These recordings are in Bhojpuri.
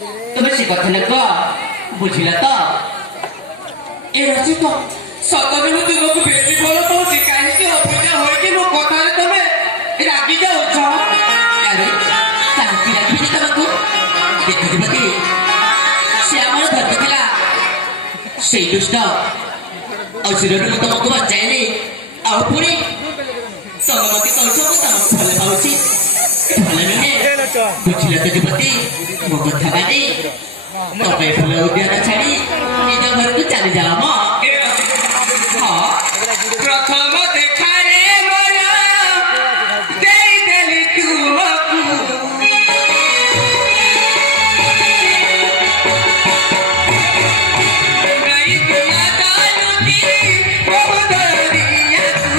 तुम्हें से कथा लग बुझिला तो ए रसी तो सतने में तुमको बेटी बोलो तो काहे के अपना होय के नो कथा रे तमे रागी जाओ छ अरे काहे रागी जे तुमको देखि दिबती से हमर धर्म थिला सेई दुष्ट और सिरनु में तुमको बचाइले आ पुरी सममति तो सब तम भले पाउची भले नहे बुझिला तो दिबती मो कथा बानी तबे फल उद्यान छाड़ी निज घर को चली जाओ म प्रथम देखा रे मोरा देई देली तुमको नहीं दिया दालूती बहुत दरिया तू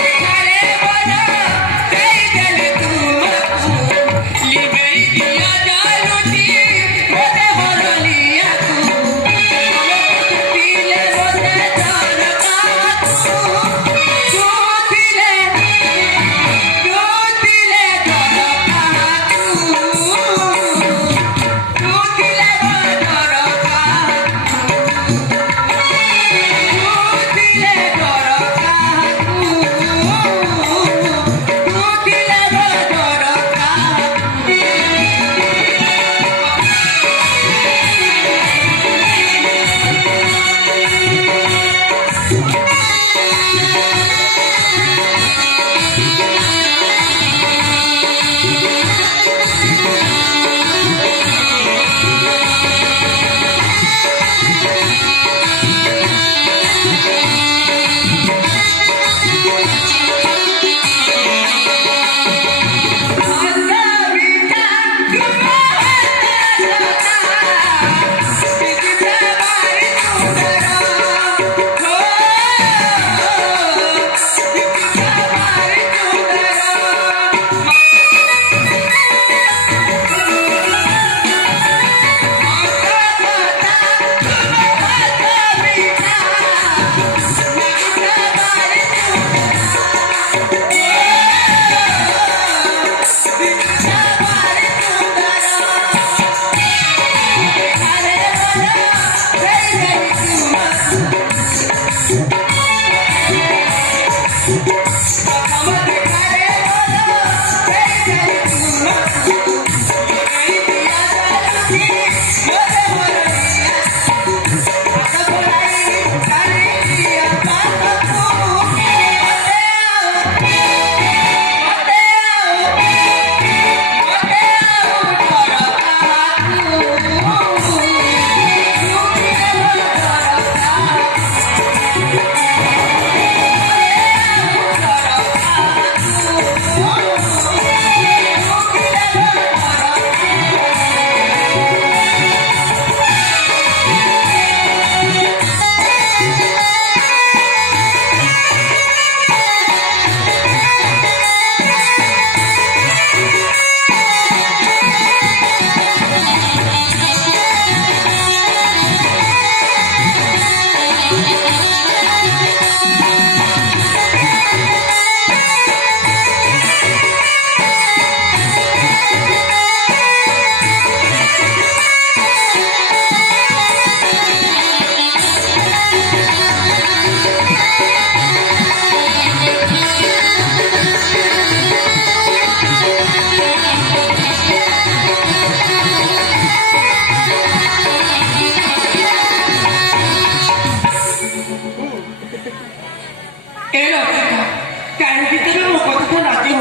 देखा रे मोरा देई देली तुमको ली गई दिया दालूती मोरे हरलिया तू पीले मोरे